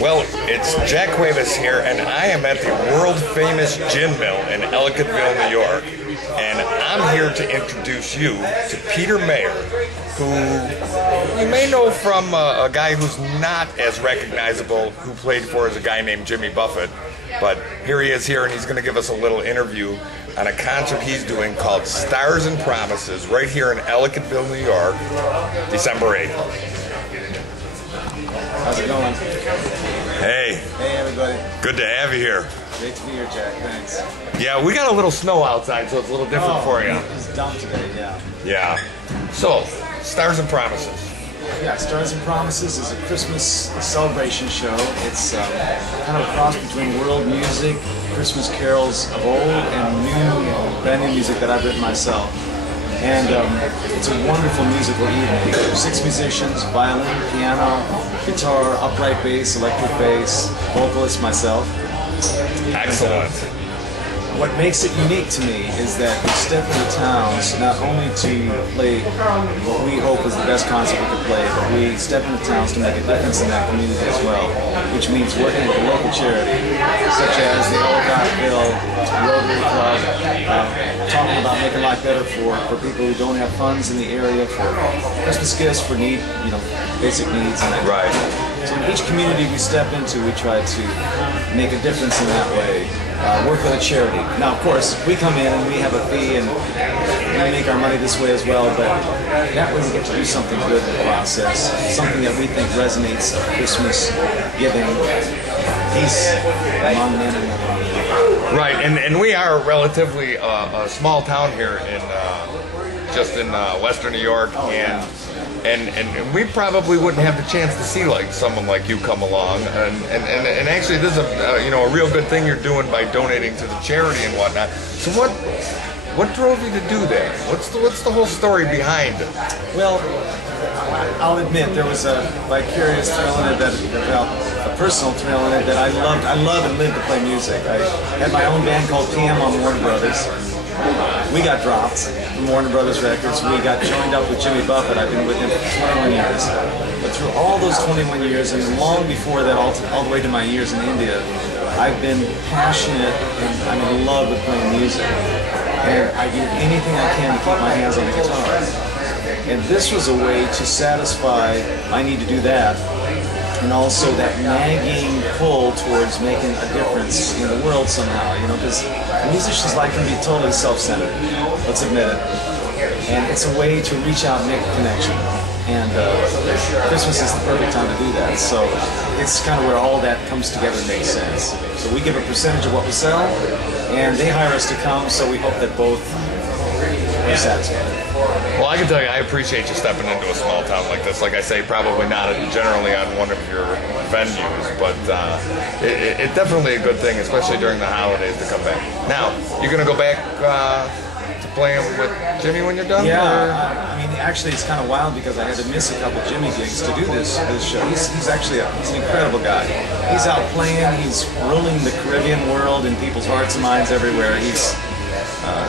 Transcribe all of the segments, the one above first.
Well, it's Jack Cuevas here, and I am at the world-famous gin mill in Ellicottville, New York. And I'm here to introduce you to Peter Mayer, who you may know from a guy who's not as recognizable, who played for as a guy named Jimmy Buffett. But here he is here, and he's going to give us a little interview on a concert he's doing called Stars and Promises right here in Ellicottville, New York, December 8th. How's it going? Hey. Hey, everybody. Good to have you here. Great to be here, Jack. Thanks. Yeah, we got a little snow outside, so it's a little different for you. It's dumb today, yeah. Yeah. So, Stars and Promises. Yeah, Stars and Promises is a Christmas celebration show. It's kind of a cross between world music, Christmas carols of old, and brand new music that I've written myself. And it's a wonderful musical evening. 6 musicians, violin, piano, guitar, upright bass, electric bass, vocalist, myself. Excellent. What makes it unique to me is that we step into towns not only to play what we hope is the best concert we could play, but we step into towns to make a difference in that community as well, which means working at a local charity, such as the Ellicottville Rotary Club, talking about making life better for people who don't have funds in the area, for Christmas gifts, for basic needs. And right. So in each community we step into, we try to make a difference in that way. Work with a charity. Now, of course, we come in and we have a fee and we make our money this way as well, but that way we get to do something good in the process, something that we think resonates of Christmas, giving, peace among men and women. Right, and we are relatively a small town here in just in Western New York, and we probably wouldn't have the chance to see like someone like you come along, and actually this is a real good thing you're doing by donating to the charity and whatnot. So what drove you to do that? What's the whole story behind it? Well, I'll admit there was a vicarious thrill in it, a personal thrill in it that I love and live to play music. I had my own band called PM on Warner Brothers. We got dropped from Warner Brothers Records. We got joined up with Jimmy Buffett. I've been with him for 21 years. But through all those 21 years, and long before that, all the way to my years in India, I've been passionate and I'm in love with playing music. And I do anything I can to keep my hands on the guitar. And this was a way to satisfy my need to do that, and also that nagging pull towards making a difference in the world somehow, because a musician's life can be totally self-centered, let's admit it. And it's a way to reach out and make a connection. And Christmas is the perfect time to do that. So it's kind of where all that comes together and makes sense. So we give a percentage of what we sell, and they hire us to come, so we hope that both are satisfied. Well, I can tell you, I appreciate you stepping into a small town like this. Like I say, probably not generally on one of your venues, but it's definitely a good thing, especially during the holidays, to come back. Now, you're going to go back to playing with Jimmy when you're done? Yeah, I mean, actually, it's kind of wild because I had to miss a couple Jimmy gigs to do this show. He's actually he's an incredible guy. He's out playing. He's ruling the Caribbean world in people's hearts and minds everywhere. He's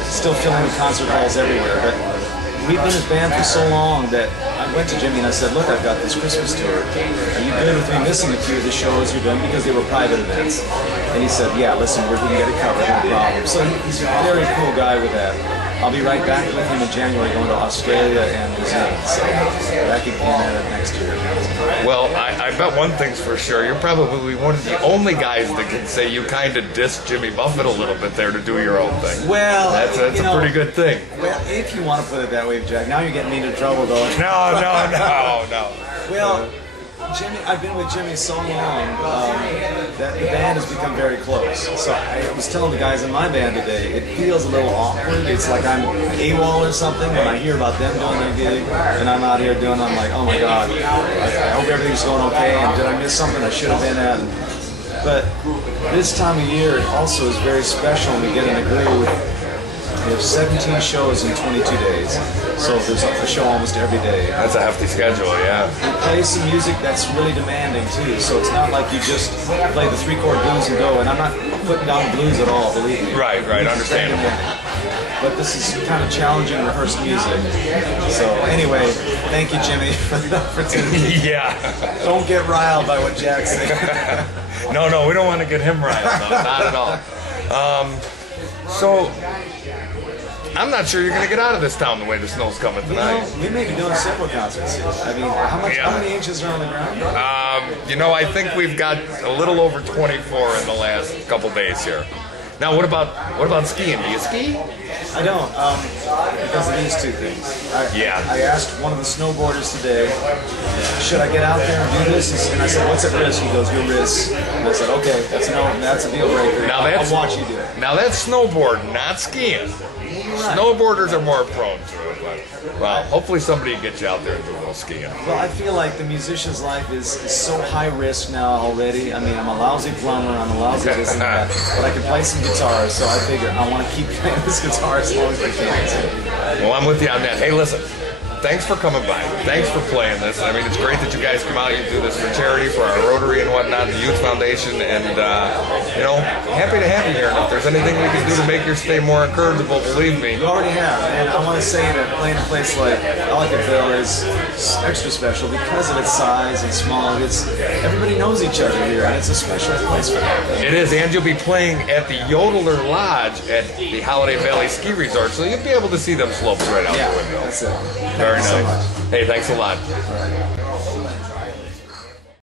still filling concert halls everywhere, but we've been his band for so long that I went to Jimmy and I said, look, I've got this Christmas tour. Are you good with me missing a few of the shows you're doing, because they were private events? And he said, yeah, listen, we can get it covered, no problem. So he's a very cool guy with that. I'll be right back with him in January, going to Australia and New Zealand, so back again at it next year. Well, I bet one thing's for sure. You're probably one of the only guys that can say you kind of dissed Jimmy Buffett a little bit there to do your own thing. Well, that's a pretty good thing. Well, if you want to put it that way, Jack. Now you're getting me into trouble, though. No. Well, Jimmy, I've been with Jimmy so long that the band has become very close. So I was telling the guys in my band today, it feels a little awkward. It's like I'm AWOL or something when I hear about them doing their gig, and I'm out here doing. I'm like, oh my God, I hope everything's going okay. And did I miss something I should have been at? But this time of year also is very special when we get in the groove. We have 17 shows in 22 days, so there's a show almost every day. That's a hefty schedule, yeah. We play some music that's really demanding too, so it's not like you just play the 3-chord blues and go, and I'm not putting down blues at all, believe me. Right, understandable. but this is kind of challenging rehearsed music. So anyway, thank you, Jimmy, for the opportunity. Yeah. Don't get riled by what Jack's saying. No, we don't want to get him riled. No, not at all. So, I'm not sure you're going to get out of this town the way the snow's coming tonight. We may be doing several concerts here. I mean, how many inches are on the ground? I think we've got a little over 24 in the last couple days here. Now, what about skiing? Do you ski? I don't, because of these two things. I asked one of the snowboarders today, should I get out there and do this? And I said, what's at risk? He goes, your risk. And I said, okay, that's a deal breaker. Now I'll watch you do it. Now that's snowboarding, not skiing. Right. Snowboarders are more prone to it, but well, hopefully somebody gets you out there and do a little skiing. Well, I feel like the musician's life is so high risk now already. I mean, I'm a lousy plumber, I'm a lousy this and that, but I can play some guitar, so I figure I want to keep playing this guitar as long as I can. Well, I'm with you on that. Hey, listen. Thanks for coming by. Thanks for playing this. I mean, it's great that you guys come out. You do this for charity, for our Rotary and whatnot, the Youth Foundation, and happy to have you here. And if there's anything we can do to make your stay more encourageable, believe me. You already have, and I want to say that playing a place like Ellicottville is extra special because of its size and small. Everybody knows each other here, and it's a special place for that. It is, and you'll be playing at the Yodeler Lodge at the Holiday Valley Ski Resort, so you'll be able to see them slopes right out the window. That's it. Very nice. So much. Hey, thanks a lot. All right.